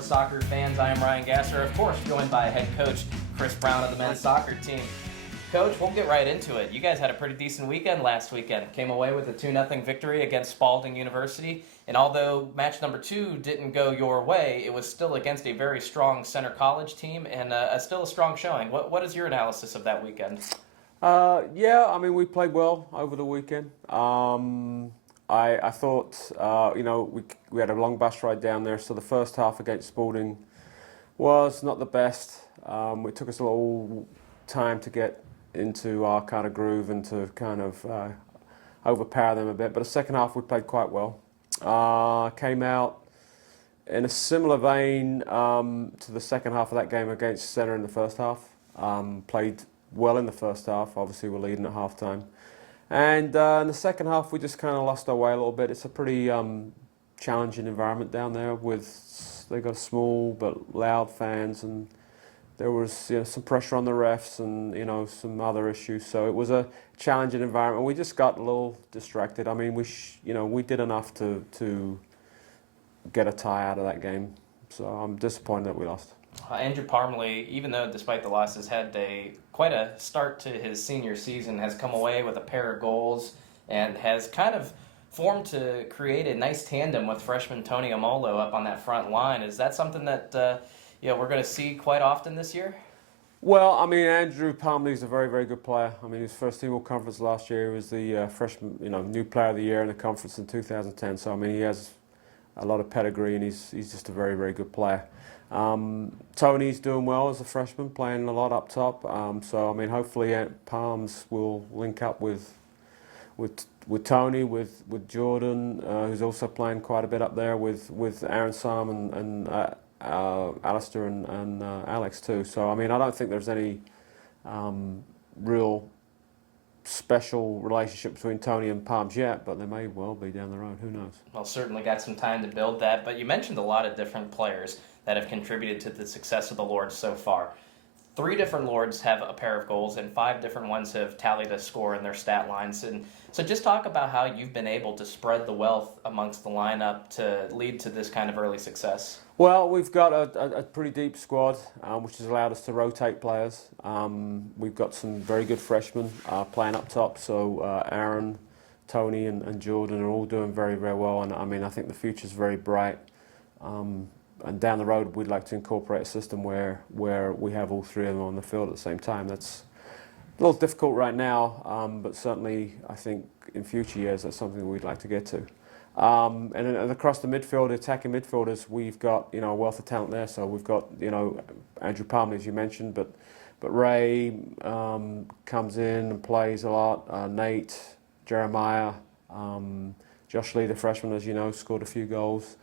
Lord Soccer fans. I am Ryan Gasser, of course, joined by head coach Chris Brown of the men's soccer team. Coach, we'll get right into it. You guys had a pretty decent weekend last weekend. Came away with a 2-0 victory against Spalding University. And although match number 2 didn't go your way, it was still against a very strong Center College team and still a strong showing. What is your analysis of that weekend? Yeah, I mean, we played well over the weekend. I thought, we had a long bus ride down there, so the first half against Spalding was not the best. It took us a little time to get into our kind of groove and to kind of overpower them a bit. But the second half we played quite well. Came out in a similar vein to the second half of that game against Centre in the first half. Played well in the first half. Obviously we're leading at half time. And in the second half we just kind of lost our way a little bit. It's a pretty challenging environment down there. They've got small but loud fans, and there was some pressure on the refs and some other issues. So it was a challenging environment. We just got a little distracted. I mean, we did enough to get a tie out of that game. So I'm disappointed that we lost. Andrew Parmalee, even though despite the losses had quite a start to his senior season, has come away with a pair of goals and has kind of formed to create a nice tandem with freshman Tony Amolo up on that front line. Is that something that we're going to see quite often this year? Well, I mean, Andrew Parmalee is a very, very good player. I mean, his first team all conference last year. He was the freshman, new player of the year in the conference in 2010. So I mean, he has a lot of pedigree, and he's just a very, very good player. Tony's doing well as a freshman, playing a lot up top. So I mean, hopefully Palms will link up with Tony, with Jordan, who's also playing quite a bit up there, with Aaron Sam and Alistair and Alex too. So I mean, I don't think there's any real special relationship between Tony and Palms yet, but there may well be down the road. Who knows? Well, certainly got some time to build that. But you mentioned a lot of different players that have contributed to the success of the Lords so far. 3 different Lords have a pair of goals, and 5 different ones have tallied a score in their stat lines. And so just talk about how you've been able to spread the wealth amongst the lineup to lead to this kind of early success. Well, we've got a pretty deep squad, which has allowed us to rotate players. We've got some very good freshmen playing up top, so Aaron, Tony and Jordan are all doing very, very well, and I mean, I think the future's very bright. And down the road, we'd like to incorporate a system where we have all 3 of them on the field at the same time. That's a little difficult right now, but certainly I think in future years that's something we'd like to get to. And across the midfield, attacking midfielders, we've got a wealth of talent there. So we've got Andrew Palmer, as you mentioned, but Ray comes in and plays a lot. Nate, Jeremiah, Josh Lee, the freshman, as you know, scored a few goals.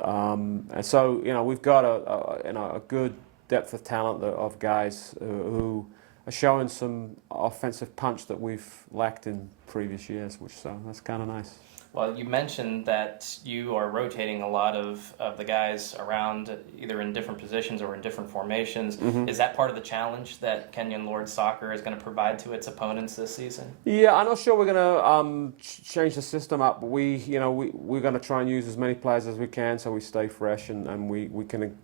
And so we've got a good depth of talent of guys who are showing some offensive punch that we've lacked in previous years, so that's kind of nice. Well, you mentioned that you are rotating a lot of the guys around, either in different positions or in different formations. Mm-hmm. Is that part of the challenge that Kenyon Lord Soccer is going to provide to its opponents this season? Yeah, I'm not sure we're going to change the system up. But we're going to try and use as many players as we can so we stay fresh and we can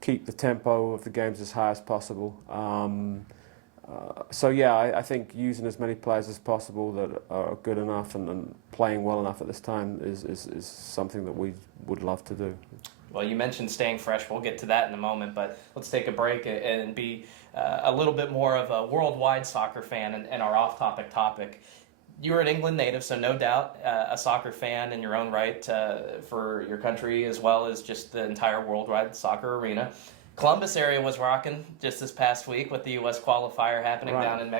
keep the tempo of the games as high as possible. So yeah, I think using as many players as possible that are good enough and playing well enough at this time is something that we would love to do. Well, you mentioned staying fresh. We'll get to that in a moment, but let's take a break and be a little bit more of a worldwide soccer fan and our off-topic topic. You're an England native, so no doubt a soccer fan in your own right for your country as well as just the entire worldwide soccer arena. Columbus area was rocking just this past week with the U.S. qualifier happening down in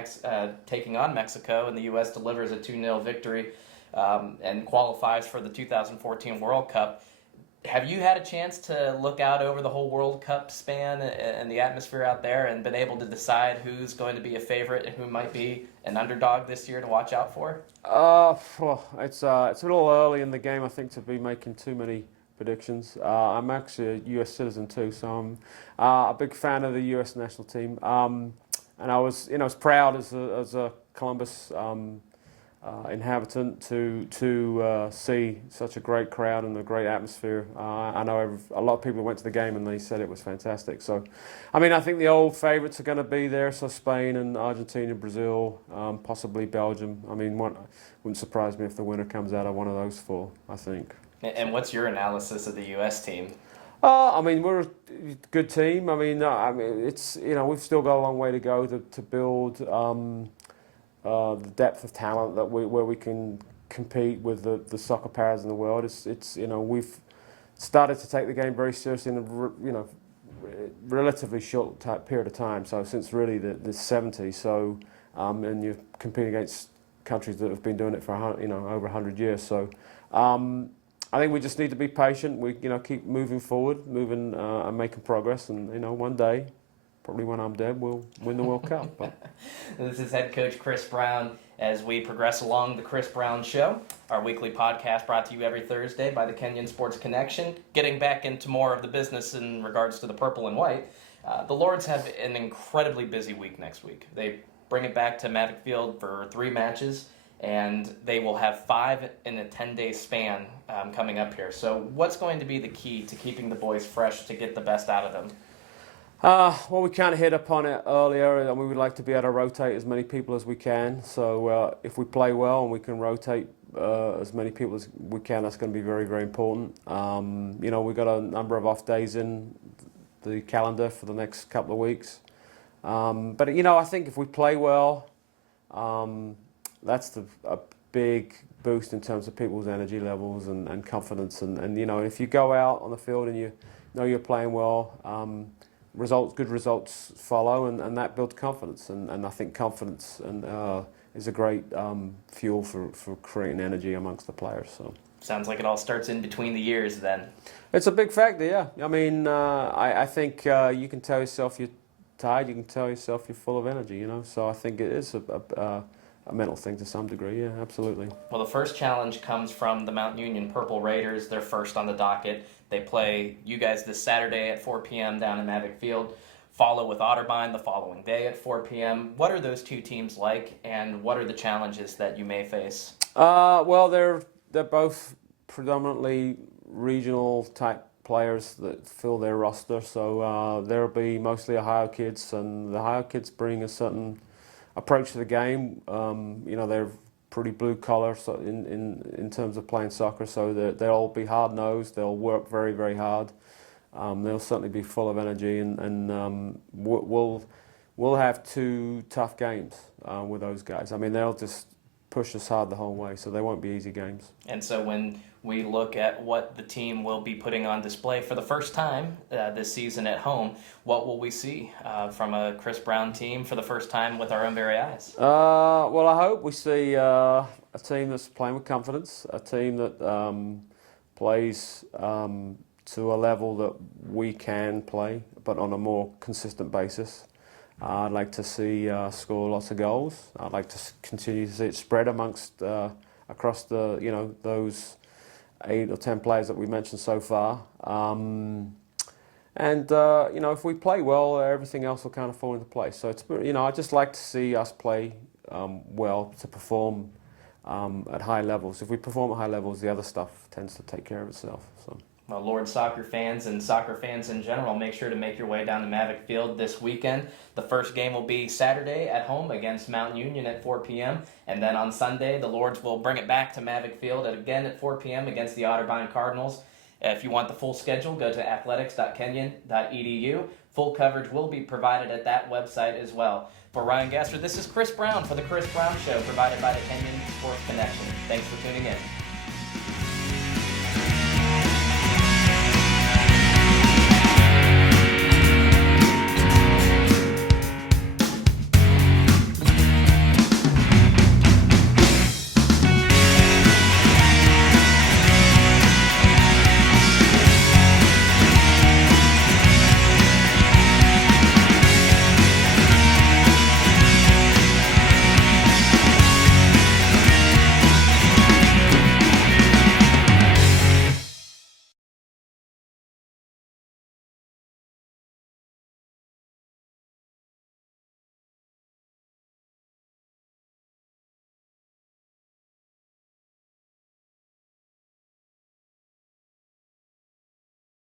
taking on Mexico, and the U.S. delivers a 2-0 victory and qualifies for the 2014 World Cup. Have you had a chance to look out over the whole World Cup span and the atmosphere out there and been able to decide who's going to be a favorite and who might be an underdog this year to watch out for? It's a little early in the game, I think, to be making too many predictions. I'm actually a U.S. citizen too, so I'm a big fan of the U.S. national team. And I was proud as a Columbus inhabitant to see such a great crowd and a great atmosphere. I know a lot of people went to the game and they said it was fantastic. So, I mean, I think the old favourites are going to be there. So Spain and Argentina, Brazil, possibly Belgium. I mean, wouldn't surprise me if the winner comes out of one of those four, I think. And what's your analysis of the U.S. team? I mean, we're a good team. I mean, it's we've still got a long way to go to build the depth of talent where we can compete with the soccer powers in the world. It's we've started to take the game very seriously in a relatively short period of time. So since really the 70s. So and you're competing against countries that have been doing it for over 100 years. So. I think we just need to be patient. We keep moving forward, and making progress. And one day, probably when I'm dead, we'll win the World Cup. But. This is head coach Chris Brown as we progress along the Chris Brown Show, our weekly podcast brought to you every Thursday by the Kenyon Sports Connection. Getting back into more of the business in regards to the purple and white, the Lords have an incredibly busy week next week. They bring it back to Mavic Field for 3 matches. And they will have 5 in a 10-day span coming up here. So what's going to be the key to keeping the boys fresh to get the best out of them? Well, we kind of hit upon it earlier, and we would like to be able to rotate as many people as we can. So if we play well and we can rotate as many people as we can, that's going to be very, very important. We've got a number of off days in the calendar for the next couple of weeks. But I think if we play well, that's a big boost in terms of people's energy levels and confidence. And if you go out on the field and you know you're playing well, good results follow, and that builds confidence. And I think confidence is a great fuel for creating energy amongst the players. So sounds like it all starts in between the years then. It's a big factor, yeah. I mean, I think you can tell yourself you're tired. You can tell yourself you're full of energy. So I think it is a mental thing to some degree, yeah, absolutely. Well, the first challenge comes from the Mount Union Purple Raiders. They're first on the docket. They play you guys this Saturday at 4 p.m. down in Mavic Field. Follow with Otterbein the following day at 4 p.m. What are those two teams like, and what are the challenges that you may face? Well, they're both predominantly regional type players that fill their roster. So there'll be mostly Ohio kids, and the Ohio kids bring a certain approach to the game. They're pretty blue collar in terms of playing soccer, so they'll be hard nosed. They'll work very, very hard. They'll certainly be full of energy, and we'll have 2 tough games with those guys. I mean, they'll just push us hard the whole way, so they won't be easy games. And so when we look at what the team will be putting on display for the first time this season at home, what will we see from a Chris Brown team for the first time with our own very eyes? Well, I hope we see a team that's playing with confidence, a team that plays to a level that we can play, but on a more consistent basis. I'd like to see score lots of goals. I'd like to continue to see it spread across those 8 or 10 players that we mentioned so far. If we play well, everything else will kind of fall into place. So I just like to see us play well, to perform at high levels. If we perform at high levels, the other stuff tends to take care of itself. So. Well, Lord soccer fans and soccer fans in general, make sure to make your way down to Mavic Field this weekend. The first game will be Saturday at home against Mount Union at 4 p.m. And then on Sunday, the Lords will bring it back to Mavic Field again at 4 p.m. against the Otterbein Cardinals. If you want the full schedule, go to athletics.kenyon.edu. Full coverage will be provided at that website as well. For Ryan Gasser, this is Chris Brown for The Chris Brown Show, provided by the Kenyon Sports Connection. Thanks for tuning in.